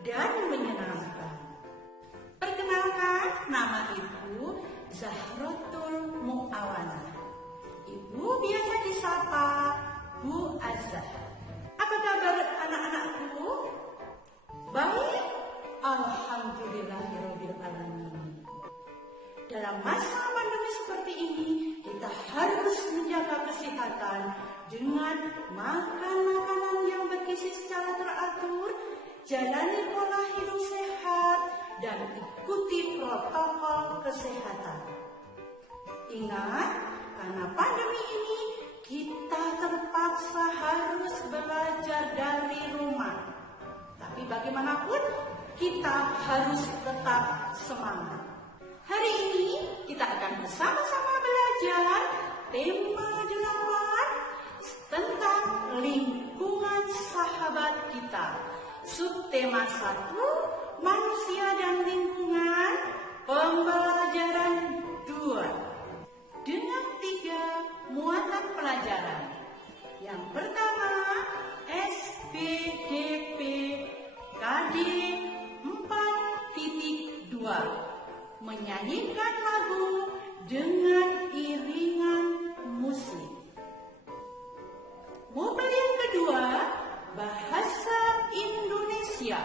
dan menyenangkan. Perkenalkan, nama Ibu Zahrotul Mu'awana. Ibu biasa disapa Bu Azah. Apa kabar anak-anakku? Baik, alhamdulillahirabbil alamin. Dalam masa pandemi seperti ini, kita harus menjaga kesehatan dengan makan makanan yang bergizi secara teratur, jalani pola hidup sehat, dan ikuti protokol kesehatan. Ingat, karena pandemi ini, kita terpaksa harus belajar dari rumah. Tapi bagaimanapun, kita harus tetap semangat. Hari ini kita akan bersama-sama belajar tema 8 tentang lingkungan sahabat kita. Subtema 1, manusia dan lingkungan, pembelajaran 2. Dengan 3 muatan pelajaran. Yang pertama, SPDP KD 4.2. Menyanyikan lagu dengan iringan musik. Mobil yang kedua, bahasa Indonesia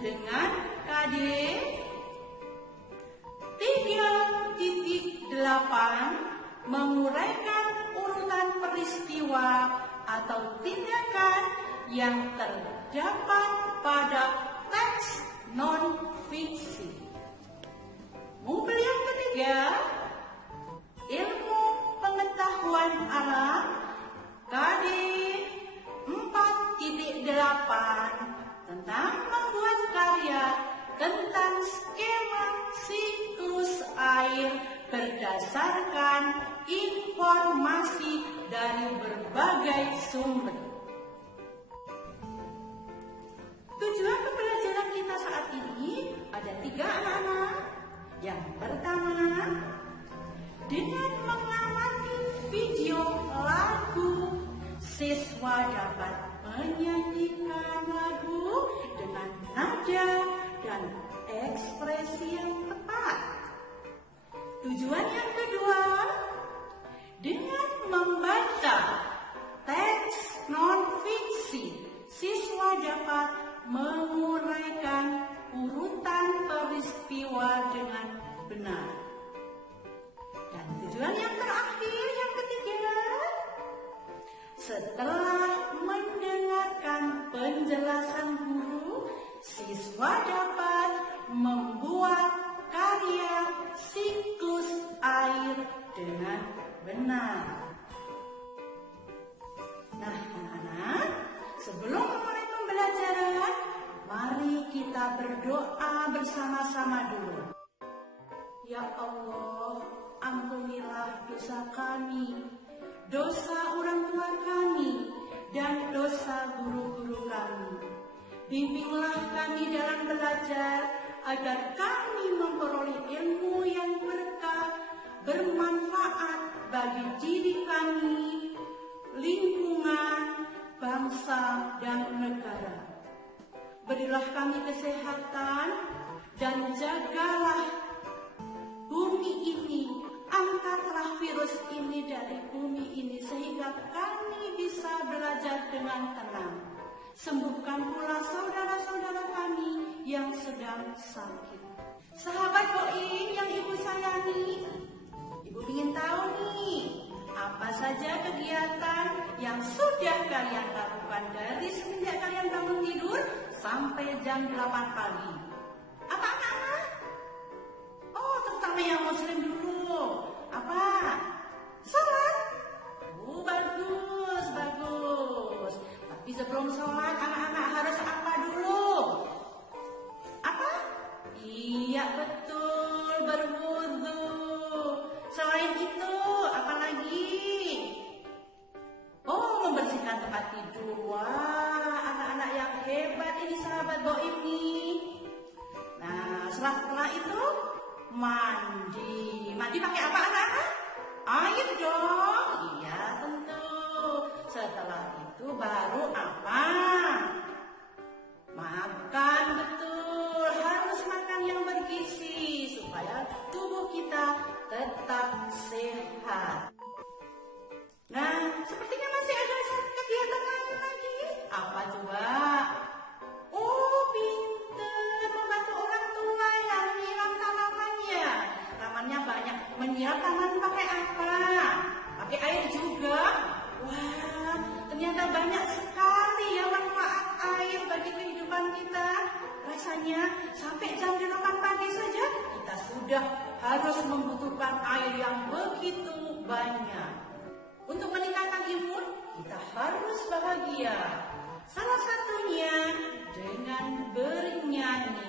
dengan KD 3.8, menguraikan urutan peristiwa atau tindakan yang terdapat pada teks non-fiksi. Mobil yang ketiga, ilmu pengetahuan alam KD 4.8, tentang membuat karya tentang skema siklus air berdasarkan informasi dari berbagai sumber. Tujuan pembelajaran kita saat ini ada 3 anak-anak. Yang pertama, dengan mengamati video lagu, siswa dapat menyanyikan lagu dengan nada dan ekspresi yang tepat. Tujuan yang kedua, dengan membaca teks non-fiksi, siswa dapat menguraikan urutan peristiwa dengan benar. Dan tujuan yang terakhir, yang ketiga, setelah mendengarkan penjelasan guru, siswa dapat membuat karya siklus air dengan benar. Nah, anak-anak, sebelum memulai pembelajaran, mari kita berdoa bersama-sama dulu. Ya Allah, ampunilah dosa kami, dosa orang tua kami, dan dosa guru-guru kami. Bimbinglah kami dalam belajar, agar kami memperoleh ilmu yang berkah, bermanfaat bagi diri kami, lingkungan, bangsa, dan negara. Berilah kami kesehatan dan jagalah bumi ini, angkatlah virus ini dari bumi ini sehingga kami bisa belajar dengan tenang. Sembuhkan pula saudara-saudara kami yang sedang sakit. Sahabat Boim yang Ibu sayangi, Ibu ingin tahu nih, apa saja kegiatan yang sudah kalian lakukan dari semenjak kalian bangun tidur sampai jam 8 pagi? Apa anak-anak? Oh, terutama yang muslim dulu. Apa? Sholat? Oh, bagus, bagus. Tapi sebelum sholat, anak-anak harus apa dulu? Apa? Iya, betul, berwudu. Selain itu, apa lagi? Oh, membersihkan tempat tidur. Wah, anak-anak yang hebat ini, sahabat Boim nih. Nah, setelah itu mandi. Mandi pakai apa anak-anak? Air dong. Iya, tentu. Setelah itu baru apa? Makan, betul. banyak sekali ya manfaat air bagi kehidupan kita. Rasanya sampai jam 8 pagi saja kita sudah harus membutuhkan air yang begitu banyak. Untuk meningkatkan imun, kita harus bahagia. Salah satunya dengan bernyanyi.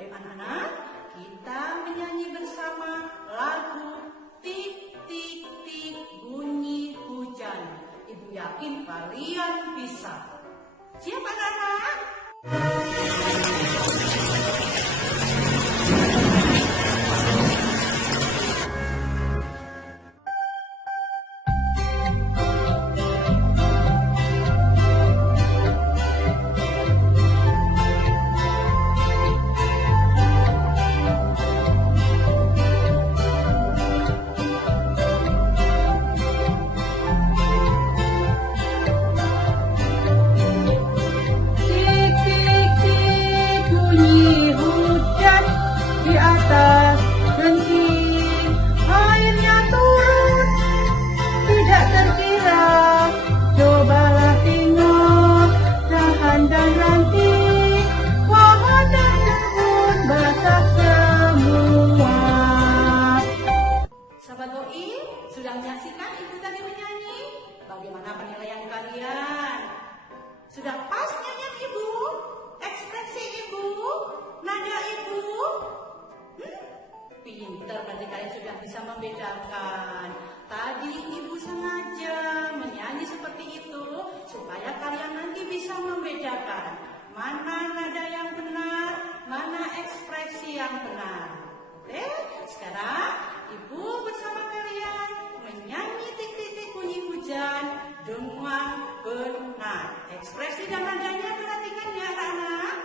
Ayo anak-anak, kita menyanyi bersama lagu Tik Tik Tik Bunyi Hujan. Ibu yakin kalian bisa. Siap anak-anak? Sudah menyaksikan ibu tadi menyanyi? Bagaimana penilaian kalian? Sudah pas nyanyian ibu? Ekspresi ibu? Nada ibu? Pinter, berarti kalian sudah bisa membedakan. Tadi ibu sengaja menyanyi seperti itu supaya kalian nanti bisa membedakan mana nada yang benar, mana ekspresi yang benar. Oke, sekarang ibu bersama kalian menyanyi Tik-tik-tik bunyi hujan dengan benar. Ekspresi dan nadanya perhatikan ya anak-anak.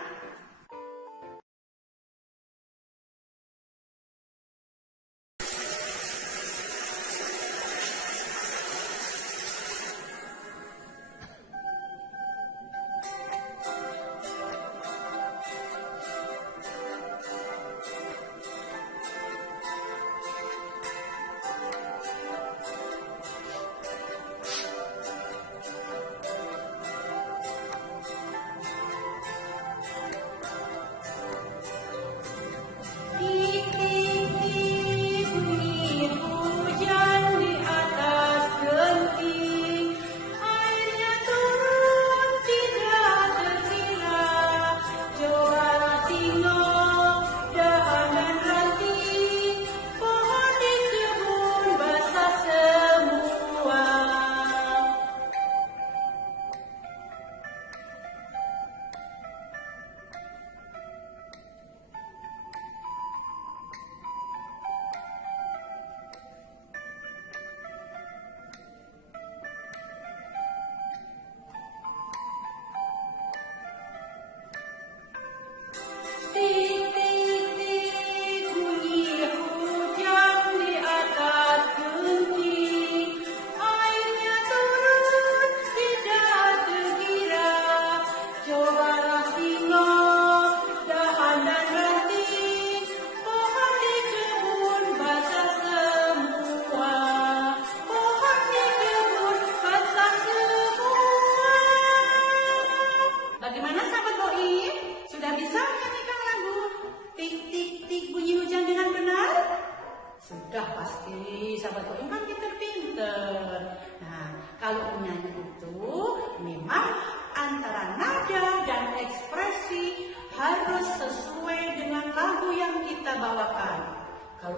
Sudah pasti, sahabat Boim kan pinter-pinter. Nah, kalau menyanyi itu memang antara nada dan ekspresi harus sesuai dengan lagu yang kita bawakan. Kalau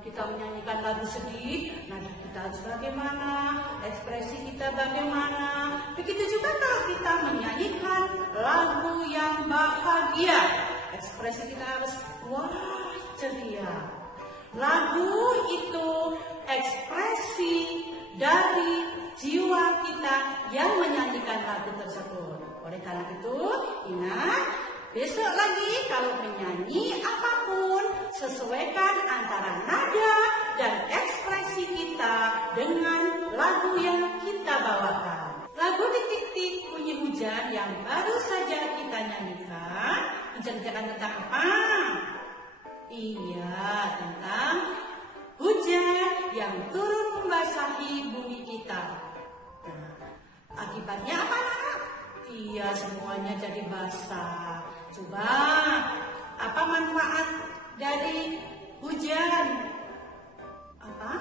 kita menyanyikan lagu sedih, nada kita harus bagaimana, ekspresi kita bagaimana. Begitu juga kalau kita menyanyikan lagu yang bahagia, ekspresi kita harus wah ceria. Lagu itu ekspresi dari jiwa kita yang menyanyikan lagu tersebut. Oleh karena itu, ingat, besok lagi kalau menyanyi apapun, sesuaikan antara nada dan ekspresi kita dengan lagu yang kita bawakan. Lagu Tik-tik-tik bunyi hujan yang baru saja kita nyanyikan menceritakan tentang apa? Iya, tentang hujan yang turun membasahi bumi kita. Nah, Akibatnya apa, anak-anak? Iya, semuanya jadi basah. Coba, apa manfaat dari hujan? Apa?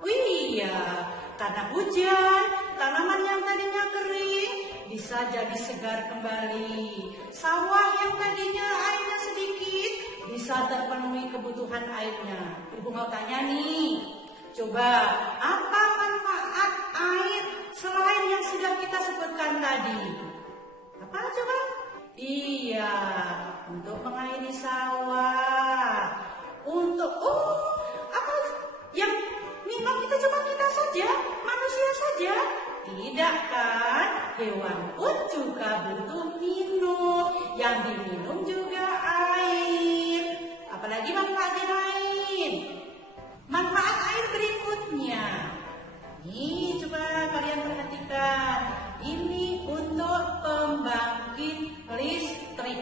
Oh iya, karena hujan, tanaman yang tadinya kering bisa jadi segar kembali. Sawah yang tadinya airnya sedikit bisa terpenuhi kebutuhan airnya. Ibu mau tanya nih, coba apa manfaat air selain yang sudah kita sebutkan tadi? Apa coba? Iya, untuk mengairi sawah. Untuk apa yang memang kita saja, manusia saja. Tidak kan? Hewan pun juga butuh minum. Yang diminum juga air. Apalagi manfaat yang lain. Manfaat air berikutnya. Nih, coba kalian perhatikan. Ini untuk pembangkit listrik.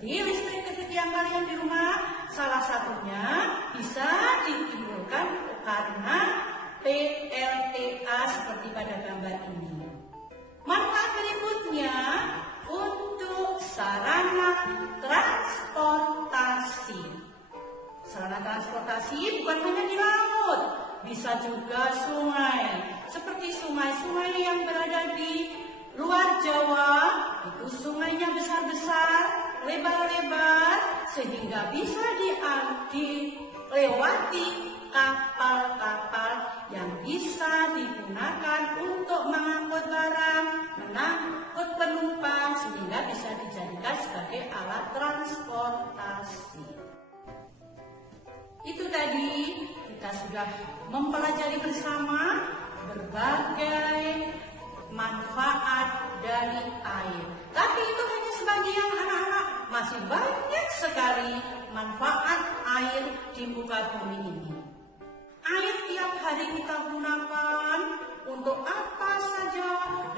Jadi listrik yang kalian di rumah salah satunya bisa ditimbulkan karena PLTA seperti pada gambar ini. Manfaat berikutnya untuk sarana transportasi. Sarana transportasi bukan hanya di laut, bisa juga sungai. Seperti sungai-sungai yang berada di luar Jawa, itu sungainya besar-besar, lebar-lebar, sehingga bisa dilewati kapal-kapal yang bisa digunakan untuk mengangkut barang, mengangkut penumpang, sehingga bisa dijadikan sebagai alat transportasi. Itu tadi kita sudah mempelajari bersama berbagai manfaat dari air. Tapi itu hanya sebagian, anak-anak. Masih banyak sekali manfaat air di muka bumi ini. Air tiap hari kita gunakan untuk apa saja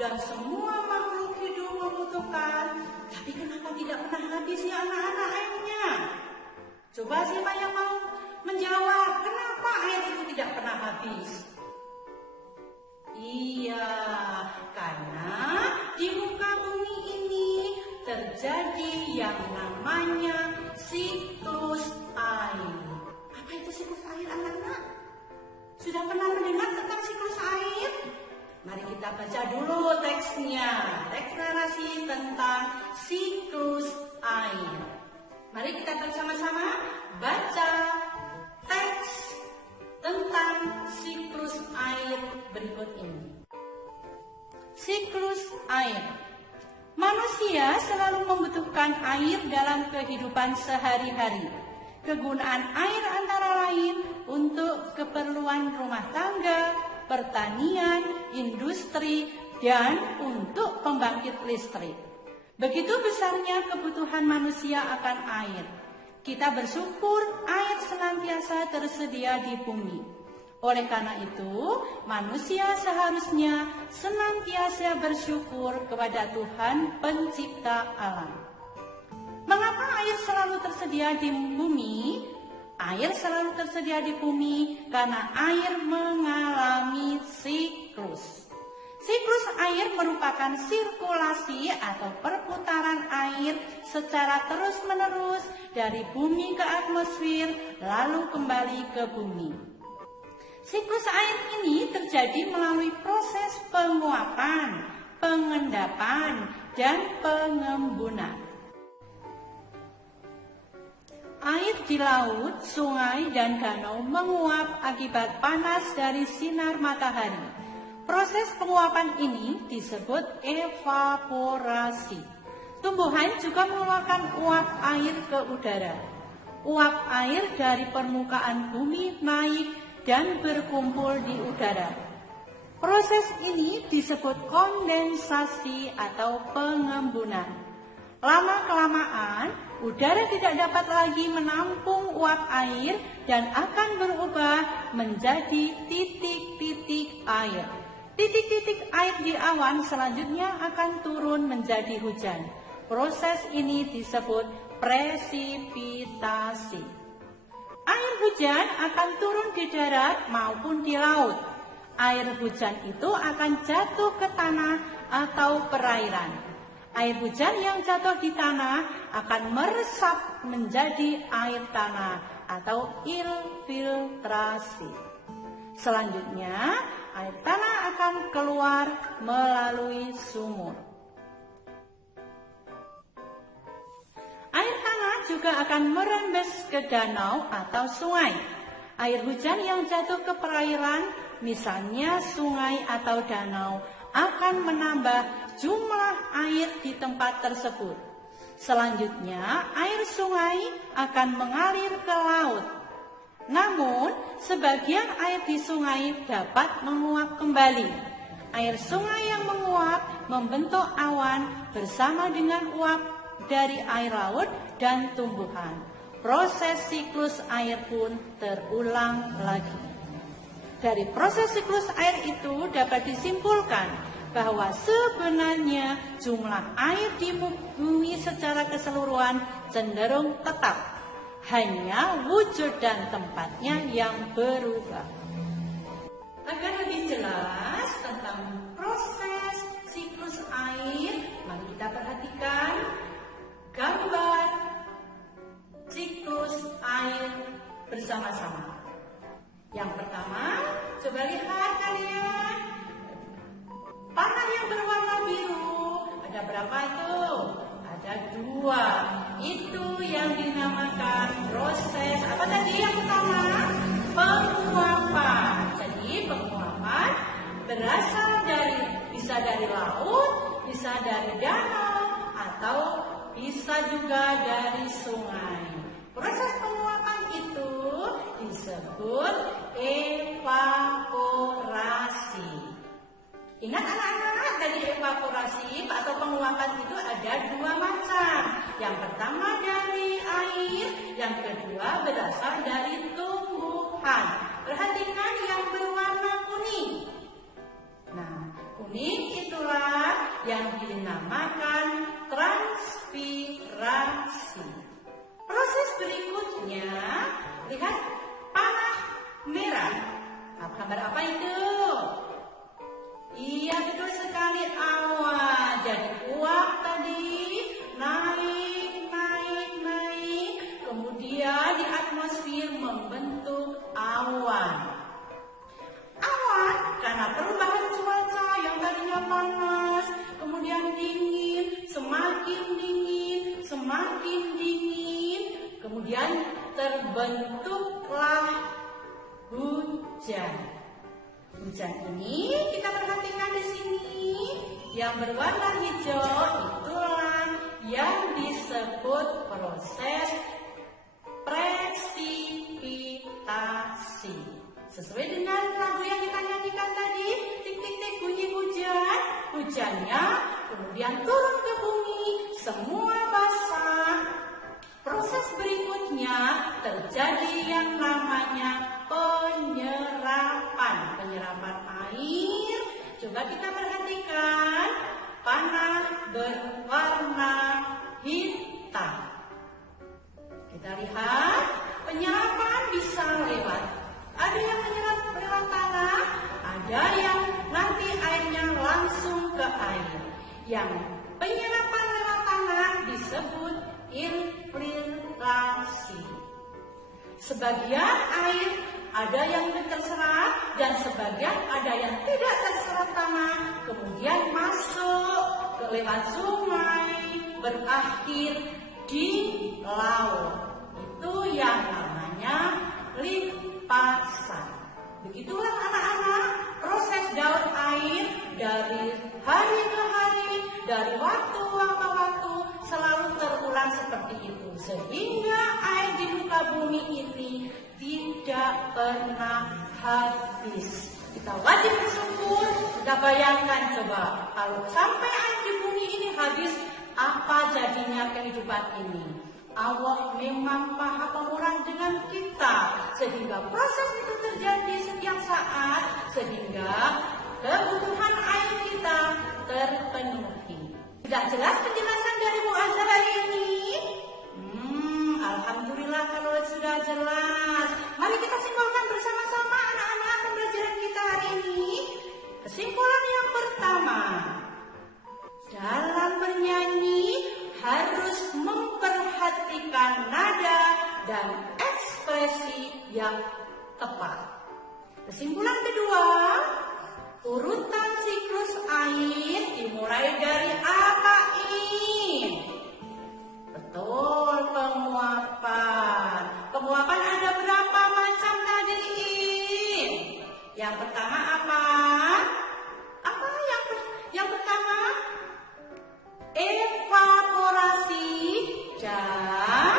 dan semua makhluk hidup membutuhkan. Tapi kenapa tidak pernah habis ya anak-anak airnya? Coba siapa yang mau menjawab kenapa air itu tidak pernah habis? Iya, karena di muka bumi ini terjadi yang namanya siklus air. Apa itu siklus air, anak-anak? Sudah pernah mendengar tentang siklus air? Mari kita baca dulu teksnya. Teks narasi tentang siklus air. Mari kita bersama-sama baca teks tentang siklus air berikut ini. Siklus air. Manusia selalu membutuhkan air dalam kehidupan sehari-hari. Kegunaan air antara lain untuk keperluan rumah tangga, pertanian, industri, dan untuk pembangkit listrik. Begitu besarnya kebutuhan manusia akan air. Kita bersyukur air senantiasa tersedia di bumi. Oleh karena itu, manusia seharusnya senantiasa bersyukur kepada Tuhan Pencipta alam. Mengapa air selalu tersedia di bumi? Air selalu tersedia di bumi karena air mengalami siklus. Siklus air merupakan sirkulasi atau perputaran air secara terus-menerus dari bumi ke atmosfer lalu kembali ke bumi. Siklus air ini terjadi melalui proses penguapan, pengendapan, dan pengembunan. Air di laut, sungai, dan danau menguap akibat panas dari sinar matahari. Proses penguapan ini disebut evaporasi. Tumbuhan juga mengeluarkan uap air ke udara. Uap air dari permukaan bumi naik dan berkumpul di udara. Proses ini disebut kondensasi atau pengembunan. Lama-kelamaan, udara tidak dapat lagi menampung uap air dan akan berubah menjadi titik-titik air. Titik-titik air di awan selanjutnya akan turun menjadi hujan. Proses ini disebut presipitasi. Air hujan akan turun di darat maupun di laut. Air hujan itu akan jatuh ke tanah atau perairan. Air hujan yang jatuh di tanah akan meresap menjadi air tanah atau infiltrasi. Selanjutnya, air tanah akan keluar melalui sumur. Air tanah juga akan merembes ke danau atau sungai. Air hujan yang jatuh ke perairan, misalnya sungai atau danau, akan menambah jumlah air di tempat tersebut. Selanjutnya, air sungai akan mengalir ke laut. Namun, sebagian air di sungai dapat menguap kembali. Air sungai yang menguap membentuk awan bersama dengan uap dari air laut dan tumbuhan. Proses siklus air pun terulang lagi. Dari proses siklus air itu dapat disimpulkan bahwa sebenarnya jumlah air di bumi secara keseluruhan cenderung tetap. Hanya wujud dan tempatnya yang berubah. Agar lebih jelas tentang proses siklus air, mari kita perhatikan gambar siklus air bersama-sama. Yang pertama, coba lihat kalian. Panah yang berwarna biru, ada berapa itu? Ada 2. Itu yang dinamakan proses, apa tadi yang pertama? Penguapan. Jadi penguapan berasal bisa dari laut, bisa dari danau, atau bisa juga dari sungai. Proses penguapan itu disebut evaporasi. Ingat anak-anak, dari evaporasi atau penguapan itu ada 2 macam. Yang pertama dari air, yang kedua berasal dari tumbuhan. Perhatikan yang berwarna kuning. Nah, kuning itulah yang dinamakan transpirasi. Proses berikutnya, lihat panah merah. Gambar apa itu? Iya, betul sekali, awan. Jadi uap tadi naik, kemudian di atmosfer membentuk awan. Awan karena perubahan cuaca yang tadinya panas, kemudian dingin, semakin dingin, kemudian terbentuklah hujan. Hujan ini kita perhatikan di sini yang berwarna hijau, itulah yang disebut proses presipitasi. Sesuai dengan lagu yang kita nyanyikan tadi, tik tik tik bunyi hujan, hujannya kemudian turun ke bumi, semua basah. Proses berikutnya terjadi yang namanya penyerapan air. Coba kita perhatikan, panah berwarna hitam. Kita lihat, penyerapan bisa lewat. Ada yang menyerap lewat tanah, ada yang nanti airnya langsung ke air. Yang penyerapan lewat tanah disebut infiltrasi. Sebagian air ada yang terserap dan sebagian ada yang tidak terserap tanah, kemudian masuk ke lewat sungai, berakhir di laut. Itu yang namanya limpasan. Begitulah anak-anak proses daur air dari hari ke hari, dari waktu ke waktu selalu terulang seperti itu. Sehingga air di muka bumi ini tidak pernah habis. Kita wajib bersyukur. Kita bayangkan coba, kalau sampai air di bumi ini habis, apa jadinya kehidupan ini? Allah memang Maha Pemurah dengan kita, sehingga proses itu terjadi setiap saat, sehingga kebutuhan air kita terpenuhi. Tidak jelas penjelasan dari Bu Azhar hari ini? Alhamdulillah kalau sudah jelas. Mari kita simpulkan bersama-sama anak-anak pembelajaran kita hari ini. Kesimpulan yang pertama, dalam bernyanyi harus memperhatikan nada dan ekspresi yang tepat. Kesimpulan kedua, urutan siklus air dimulai dari apa ini? Betul, penguapan. Penguapan ada berapa macam tadi? Yang pertama apa? Apa yang pertama? Evaporasi dan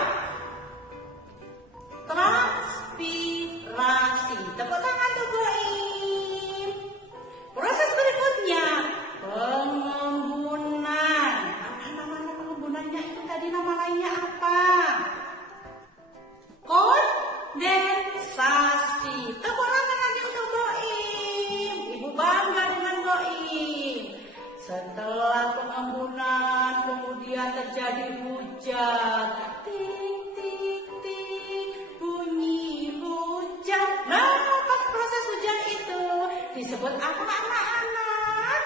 transpirasi. Tepuk tangan tuh Goim. Proses berikutnya pengembunan. Apa nama pengebunannya itu tadi, nama lainnya apa? Kondensasi. Tepuk tangan lagi untuk Goim. Ibu bangga dengan Goim. Setelah pengembunan kemudian terjadi hujan. Tik tik tik bunyi hujan. Nah, pas proses hujan itu disebut apa anak-anak?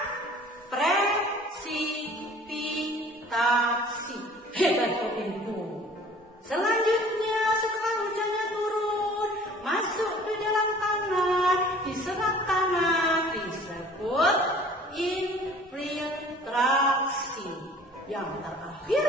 Presipitasi. Hebat Ibu. Selanjutnya setelah hujannya turun masuk ke dalam tanah, diserap tanah, disebut infiltrasi. Yang terakhir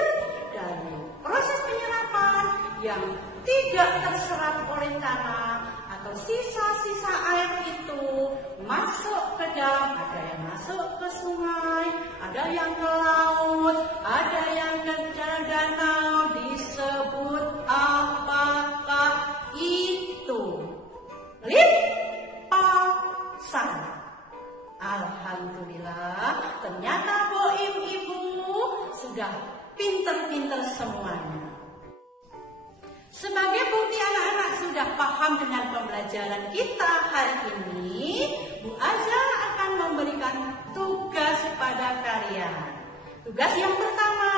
dari proses penyerapan yang tidak terserap oleh tanah atau sisa-sisa air itu masuk ke dalam, ada yang masuk ke sungai, ada yang ke laut, ada yang ke danau, disebut apakah itu? Limpasan. Alhamdulillah, ternyata Boim Ibu sudah pinter-pinter semuanya. Sebagai bukti anak-anak sudah paham dengan pembelajaran kita hari ini, Bu Aza akan memberikan tugas pada kalian. Tugas yang pertama,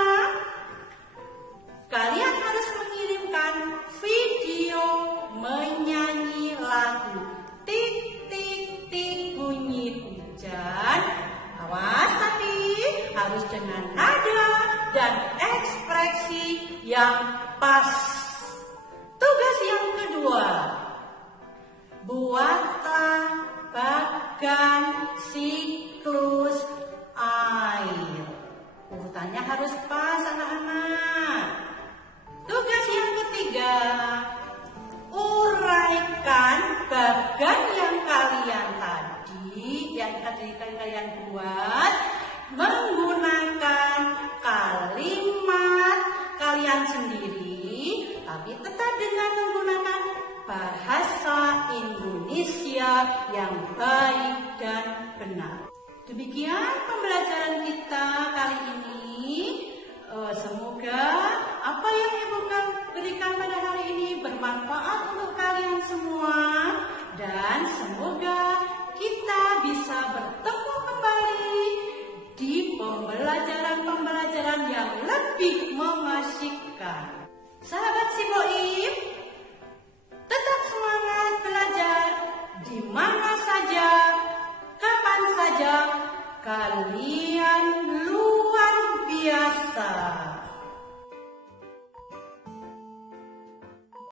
kalian harus mengirimkan video menyanyi lagu Tik Tik Tik bunyi hujan. Awas tapi harus dengan nada dan ekspresi yang pas. Tugas yang kedua, buatlah bagan siklus air. Urutannya harus pas anak-anak. Tugas yang ketiga, uraikan bagan yang kalian kalian buat menggunakan kalimat kalian sendiri, tapi tetap dengan menggunakan bahasa Indonesia yang baik dan benar. Demikian pembelajaran kita kali ini. Semoga apa yang Ibu berikan pada hari ini bermanfaat untuk kalian semua, dan semoga